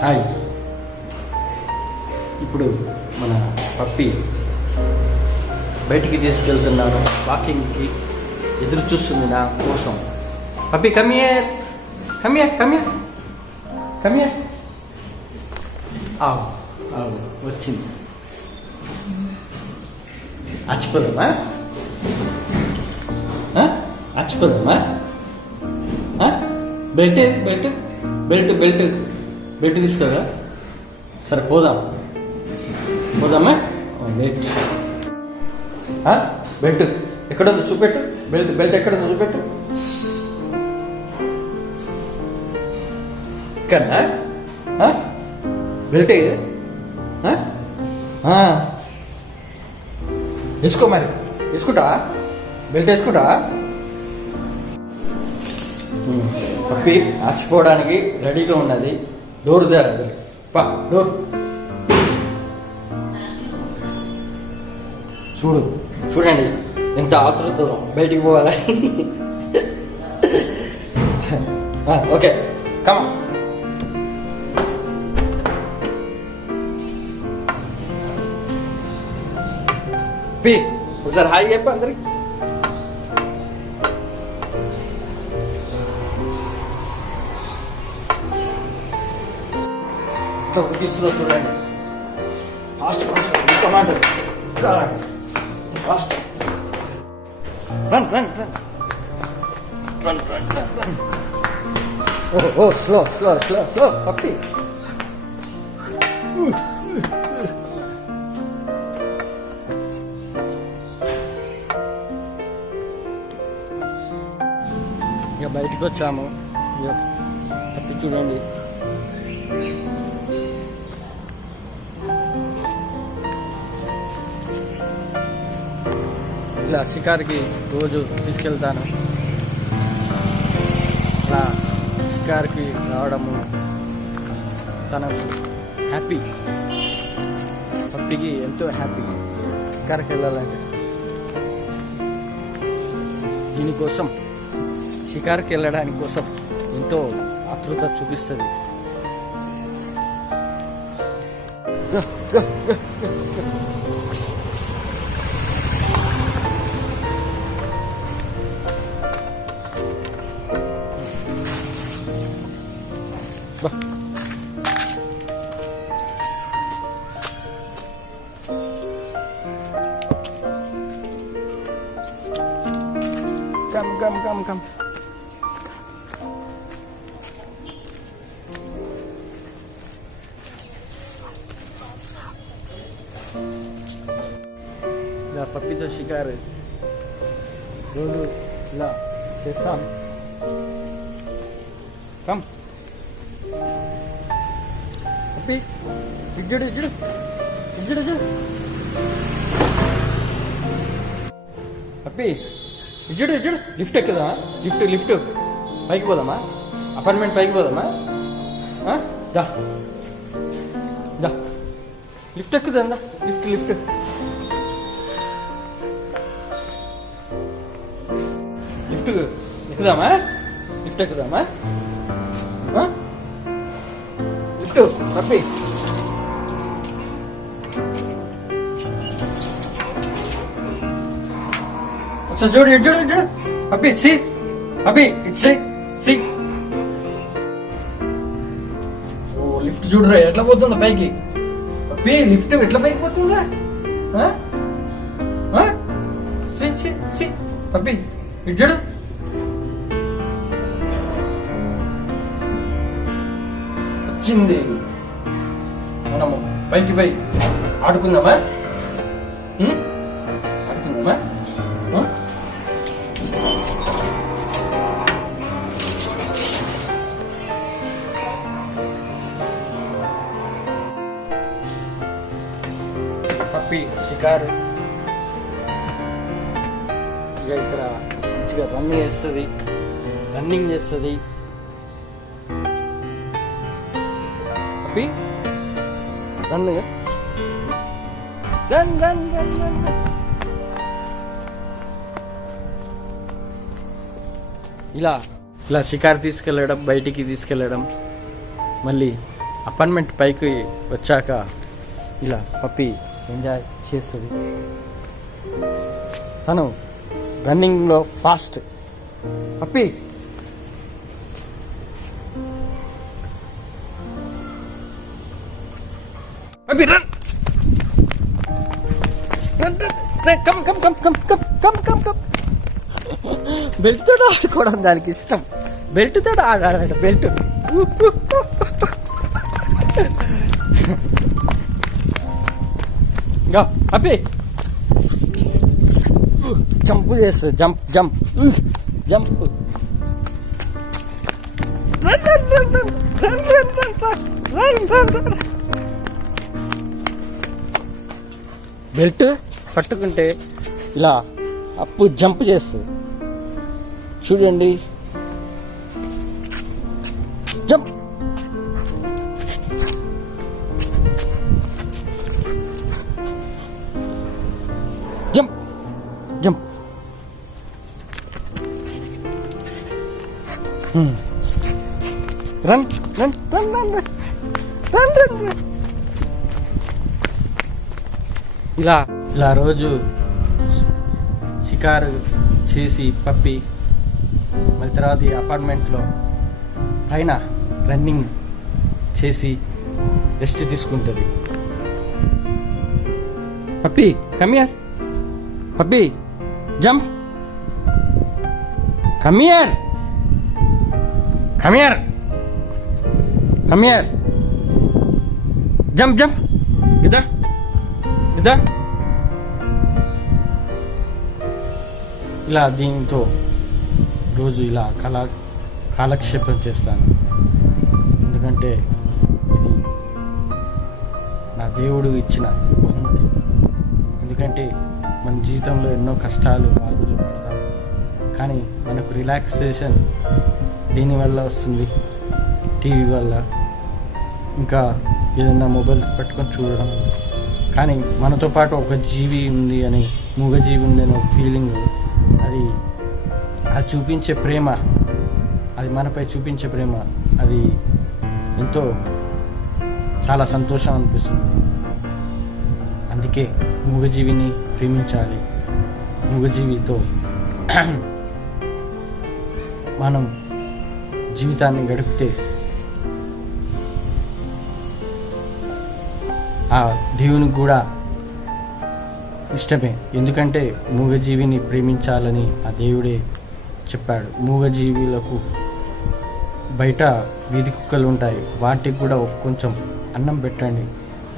Hi. ఇప్పుడు మన పప్పి బయటికి తీసుకెళ్తున్నాను. వాకింగ్కి ఎదురు చూస్తుంది నా కోసం. Puppy come here come here come here come here ఆవు ఆవు వచ్చింది. అచ్చిపోదామా? అచ్చిపోదామా? Belt belt belt belt. Belt తీసుకోగా? సరే పోదాం. పోదామా? వెయిట్ బెల్ట్ ఎక్కడ ఉందో చూపెట్టు. బెల్ట్ బెల్ట్ ఎక్కడ ఉందో చూపెట్టు ఇక్కడ బెల్ట్ వేసుకో మరి. వేసుకుంటా? బెల్ట్ వేసుకుంటా? పప్పి ఆచిపోవడానికి రెడీగా ఉన్నది. డోర్ పా డోర్ చూడు చూడండి ఎంత ఆతృత బయటికి పోవాలి ఓకే కమా పి ఒకసారి హాయ్ చెప్పు అందరికి ఇట్లా ఉడికిస్తుందో చూడండి fast fast command fast run run run run run run run oh oh slow slow slow slow puppy ఇక బయటకు వచ్చాము ఇక పప్పి చూడండి ఇలా షికార్కి రోజు తీసుకెళ్తాను. అలా షికార్కి రావడము తనకు హ్యాపీ పప్పికి ఎంతో హ్యాపీ షికార్కి వెళ్ళాలంటే. దీనికోసం షికార్కి వెళ్ళడానికి కోసం ఎంతో ఆతృత చూపిస్తుంది. బా ఇలా షికారు. రోజు ఇలా చేస్తాం. కమ్. పప్పి ఇజ్జుడు ఇజ్జుడు ఇజ్జుడు ఇజ్జుడు పప్పి ఇజ్జుడు ఇజ్జుడు లిఫ్ట్ ఎక్కుదామా? Lift lift. పైకి పోదామా? అపార్ట్మెంట్ పైకి పోదామా? ఆ? దా. దా. లిఫ్ట్ ఎక్కుదా లిఫ్ట్ లిఫ్ట్. లిఫ్ట్ ఎక్కుదామా? లిఫ్ట్ ఎక్కుదామా? Lift puppy. ఒకసారి చూడు ఇటు చూడు ఇటు చూడు. సి. అబ్బి ఇటు సి సి. ఓ లిఫ్ట్ చూడరా ఎట్లా పోతుందా పైకి? పప్పి లిఫ్ట్ ఎట్లా పైకి పోతుందా ఆ? See see see. అబ్బి ఇటు చూడు. వచ్చింది. మనము పైకి పై ఆడుకుందామా? ఆడుకుందామా? పప్పి షికారు. ఇక ఇక్కడ మంచిగా రన్నింగ్ చేస్తుంది. రన్నింగ్ చేస్తుంది. చెప్పి run run run run run ఇలా ఇలా షికారు తీసుకెళ్ళడం బయటికి తీసుకెళ్ళడం మళ్ళీ అపార్ట్మెంట్ పైకి వచ్చాక ఇలా పప్పి ఎంజాయ్ చేస్తుంది. తను రన్నింగ్లో fast. Puppy! Puppy run! Run, run! Run come, come, come, come, come, come, come, come బెల్ట్తో ఆడుకోవడం దానికి ఇష్టం బెల్ట్తో ఆడాలట బెల్ట్ ఇంకా అప్పి జంప్ చేస్తుంది జంప్ జంప్ జంప్ బెల్ట్ పట్టుకుంటే ఇలా అప్పు జంప్ చేస్తుంది. చూడండి. Jump. Jump. Jump. Run run run run run. ఇలా ఇలా రోజు షికారు చేసి పప్పి మళ్ళీ తర్వాత ఈ అపార్ట్మెంట్లో పైన రన్నింగ్ చేసి రెస్ట్ తీసుకుంటుంది. Puppy come here puppy jump come here come here come here jump jump ఇదా ఇదా. ఇలా దీంతో రోజు ఇలా కళా కాలక్షేపం చేస్తాను. ఎందుకంటే ఇది నా దేవుడు ఇచ్చిన బహుమతి. ఎందుకంటే మన జీవితంలో ఎన్నో కష్టాలు బాధలు పడతాం. కానీ మనకు రిలాక్సేషన్ దీనివల్ల వస్తుంది. టీవీ వల్ల. ఇంకా ఏదైనా మొబైల్ పట్టుకొని చూడడం కానీ మనతో పాటు ఒక జీవి ఉంది అని మూగజీవి ఉంది అని ఒక ఫీలింగ్ అది అది చూపించే ప్రేమ అది మనపై చూపించే ప్రేమ అది ఎంతో చాలా సంతోషం అనిపిస్తుంది. అందుకే మూగజీవిని ప్రేమించాలి. మూగజీవితో మనం జీవితాన్ని గడిపితే ఆ దేవునికి కూడా ఇష్టమే. ఎందుకంటే మూగజీవిని ప్రేమించాలని ఆ దేవుడే చెప్పాడు. మూగజీవులకు బయట వీధి కుక్కలు ఉంటాయి. వాటికి కూడా కొంచెం అన్నం పెట్టండి.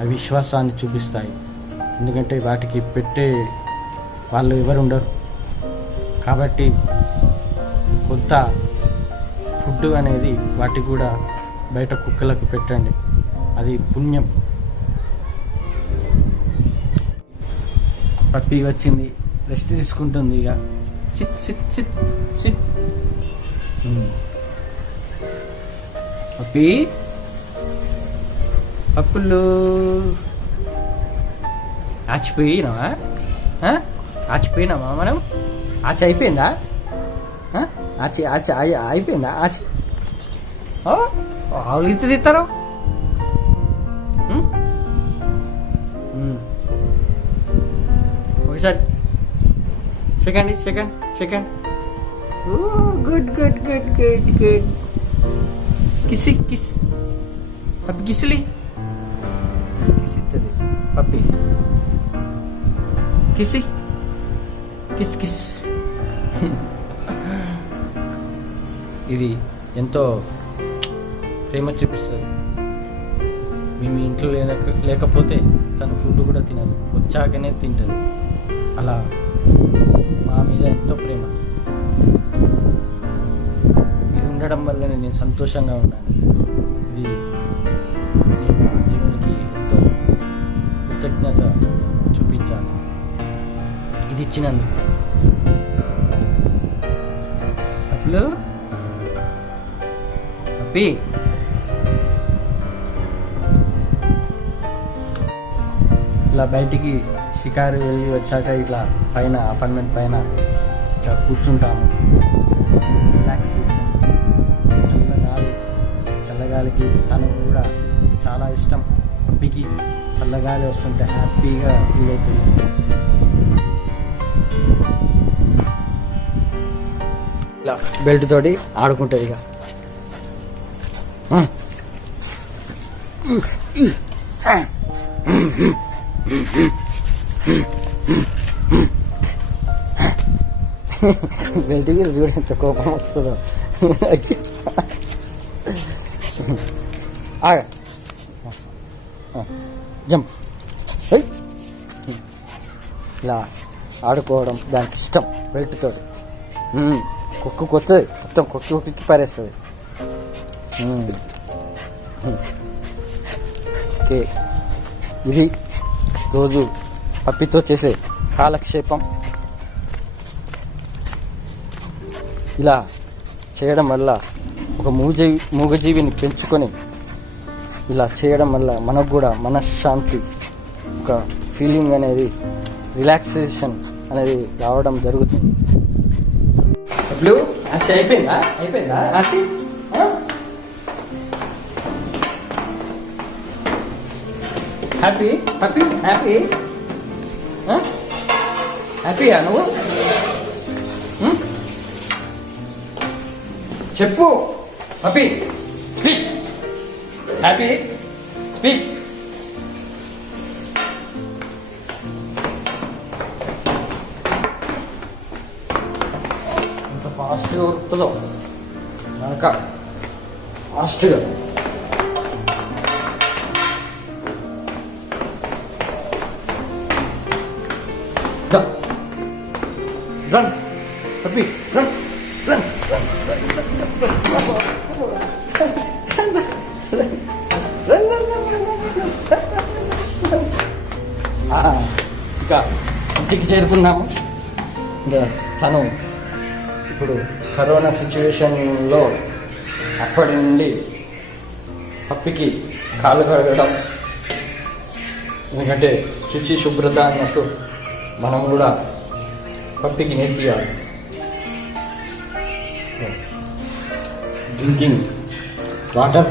అవి విశ్వాసాన్ని చూపిస్తాయి. ఎందుకంటే వాటికి పెట్టే వాళ్ళు ఎవరు ఉండరు. కాబట్టి కొంత ఫుడ్ అనేది వాటికి కూడా బయట కుక్కలకు పెట్టండి. అది పుణ్యం. పప్పి వచ్చింది. రెస్ట్ తీసుకుంటుంది ఇక. Sit sit sit sit puppy? పప్పులు. ఆచిపోయినావా? ఆచిపోయినామా మనం? ఆచి అయిపోయిందా? ఆ? ఆచి ఆచి అయిపోయిందా ఆచి. ఓ ఆవులు తిత్తారా ఒకసారి. Second second second good good good good good కిసి kiss puppy కిసిలి కిస్ ఇస్తుంది పప్పి కిసి కిస్ కిస్ ఇది ఎంతో ప్రేమ చూపిస్తుంది. మేము ఇంట్లో లేక లేకపోతే తన ఫుడ్ కూడా తినదు. వచ్చాకనే తింటుంది. అలా మా మీద ఎంతో ప్రేమ. ఇది ఉండడం వల్ల నేను సంతోషంగా ఉన్నాను. ఇది నేను మా దేవునికి ఎంతో కృతజ్ఞత చూపించాలి ఇది ఇచ్చినందుకు. అప్పుడు అప్పి ఇలా బయటికి షికారు వెళ్ళి వచ్చాక ఇట్లా పైన అపార్ట్మెంట్ పైన ఇట్లా కూర్చుంటాము. రిలాక్సేషన్ చల్లగాలి చల్లగాలికి తనకు కూడా చాలా ఇష్టం. పప్పికి చల్లగాలి వస్తుంటే హ్యాపీగా ఫీల్ అవుతుంది. ఇలా బెల్ట్ తోటి ఆడుకుంటుంది ఇక. బెల్ట్ మీద చూడు ఎంత కోపం వస్తుందో ఆగ జంప్ ఇలా ఆడుకోవడం దానికి ఇష్టం బెల్ట్ తోటి కుక్కు కొత్తది మొత్తం కుక్కి కుక్కి పారేస్తుంది ఓకే ఇది రోజు పప్పితో చేసే కాలక్షేపం ఇలా చేయడం వల్ల ఒక మూజీవి మూగజీవిని పెంచుకొని ఇలా చేయడం వల్ల మనకు కూడా మనశ్శాంతి ఒక ఫీలింగ్ అనేది రిలాక్సేషన్ అనేది రావడం జరుగుతుంది. బ్లూ అయిపోయిందా? అయిపోయిందా? హ్యాపీ హ్యాపీ హ్యాపీ హ్యాపీయా నువ్వు? చెప్పు. హ్యాపీ స్పీక్ హ్యాపీ స్పీక్ ఎంత ఫాస్ట్గా వస్తుందో. ఫాస్ట్గా దా రన్ హ్యాపీ రన్ రన్ ఆ, ఇంకా ఇంటికి చేరుకున్నాము. ఇంకా తను ఇప్పుడు కరోనా సిచ్యువేషన్లో అప్పటి నుండి పప్పికి కాలు కడగడం ఎందుకంటే శుచి శుభ్రత అన్నట్టు మనం కూడా భక్తికి నేర్పియాలి. Drinking water.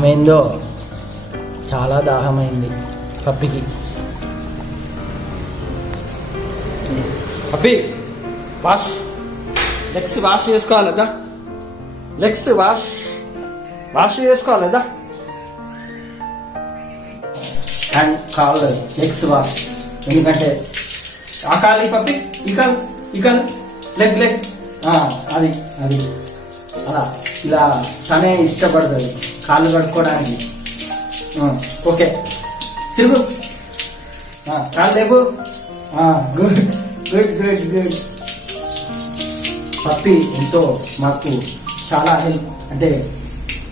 దాహమైందో? చాలా దాహమైంది పప్పికి. Puppy wash. లెగ్స్ వాష్ చేసుకోవాలదా లెగ్స్ వాష్. వాష్ చేసుకోవాలదా అండ్ కావాలి లెగ్స్ వాష్. ఎందుకంటే ఆ కాలు పప్పి ఈ కాలు ఈ కాలు లెగ్ లెగ్. ఆ, అది అది. అలా ఇలా తనే ఇష్టపడుతుంది కాళ్ళు కడుక్కోవడానికి ఓకే. తిరుగు. కాళ్ళు లేపు good good good good. Puppy ఎంతో మాకు చాలా హెల్ప్ అంటే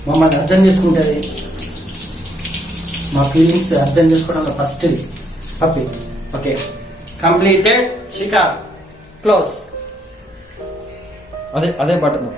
మమ్మల్ని అర్థం చేసుకుంటుంది. మా ఫీలింగ్స్ అర్థం చేసుకోవడంలో ఫస్ట్ పప్పి ఓకే. కంప్లీటెడ్ షికార్. క్లోజ్. అదే అదే బటన్